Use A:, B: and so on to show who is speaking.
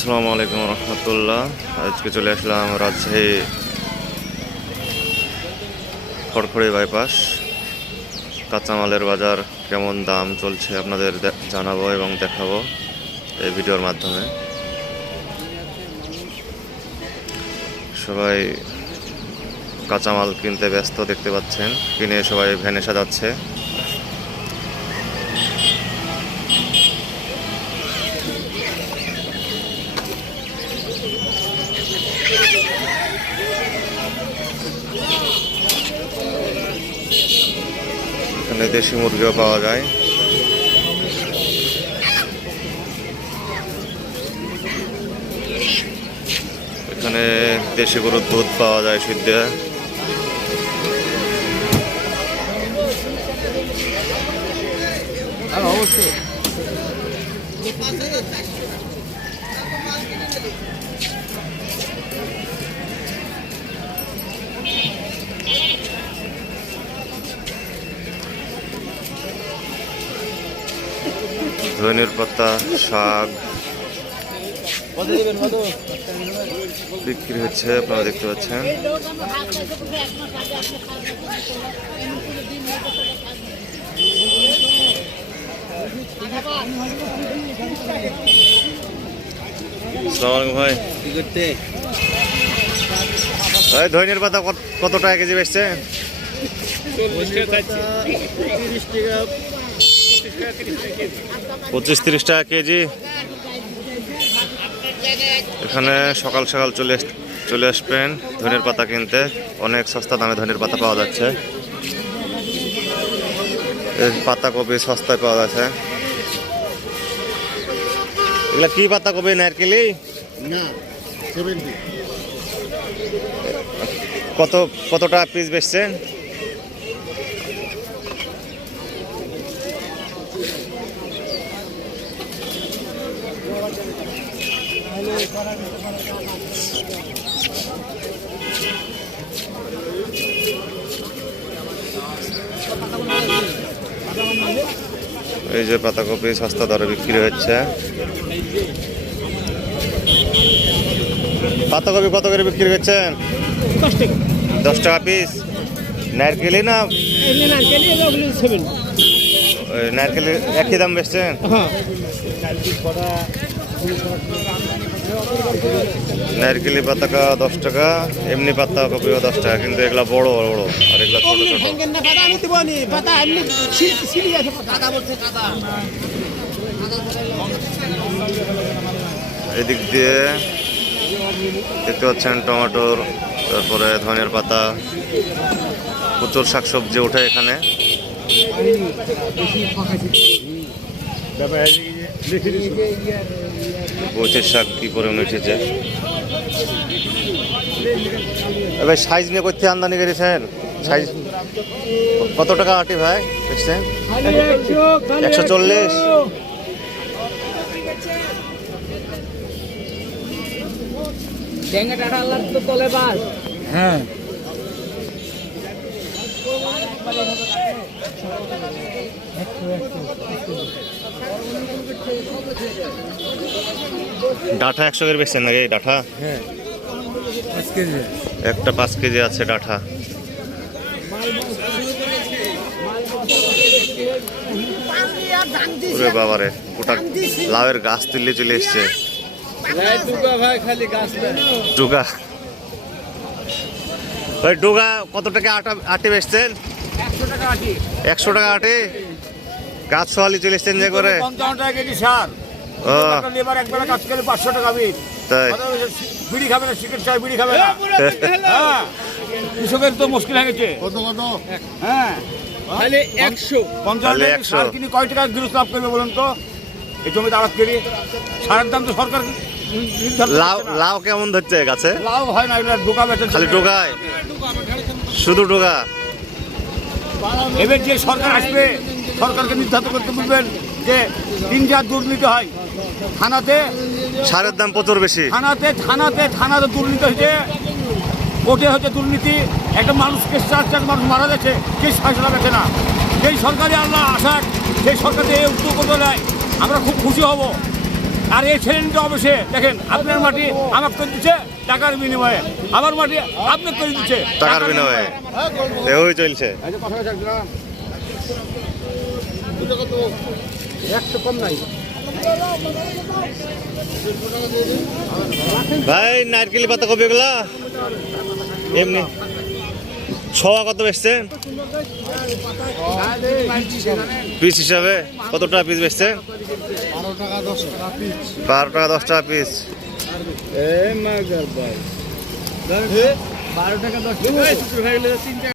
A: আসসালামু আলাইকুম রহমতুল্লাহ। আজকে চলে আসলাম রাজশাহী খড়খড়ি বাইপাস। কাঁচামালের বাজার কেমন দাম চলছে আপনাদের জানাব এবং দেখাবো এই ভিডিওর মাধ্যমে। সবাই কাঁচামাল কিনতে ব্যস্ত দেখতে পাচ্ছেন। কিনে সবাই ভ্যানে সাজাচ্ছে। দেশি মুরগিও পাওয়া যায়। এখানে দেশি গরুর দুধ পাওয়া যায় সিদ্ধ।
B: অবশ্যই।
A: ধনের পাতা শাক। বিক্রি হচ্ছে, আপনারা দেখতে পাচ্ছেন। ভাই। ধনের পাতা কত- টাকা কেজি
B: টাকা
A: পঁচিশ তিরিশ টাকা কেজি। এখানে সকাল সকাল চলে চলে আসবেন ধনের পাতা কিনতে। অনেক সস্তা দামে ধনের পাতা পাওয়া যাচ্ছে। এই পাতা কপি সস্তায় পাওয়া যাচ্ছে। এগুলা কি পাতা কপি নারকেলি কত কতটা পিস বেচছেন? এই যে পাতাকপি সস্তা দরে বিক্রি হচ্ছে। পাতাকপি কত করে বিক্রি করছেন
B: দশ টাকা।
A: পিস নারকেলি না? নারকেলি একই দাম বেচছেন?
B: হ্যাঁ।
A: নারকেলি পাতাকা দশ টাকা এমনি পাতা কপিও দশ টাকা কিন্তু এগুলা বড় বড় বড় আর এগুলা ছোট ছোট। এদিক দিয়ে দেখতে পাচ্ছেন টমেটোর তারপরে ধনের পাতা প্রচুর শাকসবজি ওঠে এখানে। বইচের শাক কি পরিমাণ উঠেছে? এবার সাইজ নিয়ে করতে আমদানি করেছেন সাইজ কত টাকা আটি ভাই? দেখছেন? একশো চল্লিশ।
B: হ্যাঁ।
A: ডাঁটা একশো করে বেচছেন নাকি ডাঁটা?
B: হ্যাঁ।
A: একটা পাঁচ কেজি আছে ডাঁটা। ওরে বাবারে গোটা লাউয়ের গাছ তুললে চলে এসছে। ডুগা ওই ডুগা কত টাকা আটা আটে বেচছেন?
B: একশো টাকা আটে?
A: গাছ সোয়ালি চলে এসছেন যে করে?
C: পঞ্চান্ন টাকা কেজি সার।
A: ও।
C: লেবার একবেলা কাজ করে পাঁচশো টাকা বিল।
A: তাই।
C: বিড়ি খাবে না সিগারেট বিড়ি খাবে না। হ্যাঁ। কৃষকের তো মুশকিল হয়ে গেছে। কত কত? হ্যাঁ।
B: খালি একশো।
C: পঞ্চান্ন
A: তাহলে
C: টাকা
A: 100
C: সার কিনে কয় টাকা গৃহস্থ লাভ করবে বলুন তো? এই জমিতে আবাদ করি সারের দাম তো সরকার
A: লাউ লাউ কেমন ধরছে গাছে?
C: লাভ হয় না এটা ঢোকা
A: খালি শুধু ডোগা
C: এবার যে সরকার আসবে সরকারকে নির্ধারণ করতে বলবেন যে তিনটা দুর্নীতি হয়। থানাতে
A: সারের দাম প্রচুর বেশি।
C: থানাতে থানাতে থানাতে দুর্নীতি হয়েছে। কোর্টে হচ্ছে দুর্নীতি। একটা মানুষ কেস চার একটা মানুষ মারা যাচ্ছে কেস ফাঁসলা গেছে না যেই সরকারি আল্লাহ আসার সেই সরকার এই উদ্যোগ করতে নেয় আমরা খুব খুশি হব। আর এই ছেলেটি অবশ্যই দেখেন আপনার মাটি আমাকে করে দিচ্ছে টাকার বিনিময়ে। আমার মাটি আপনাকে করে দিচ্ছে
A: টাকার বিনিময়ে। চলছে।
B: একশো কম নাই।
A: ভাই নারকেলি পাতা কপি এগুলা? এমনি। ছোয়া কত বেচছেন পিস হিসাবে কত টাকা পিস বেচছেন বারো টাকা দশ টাকা পিস
B: বারো টাকা দশ টাকা।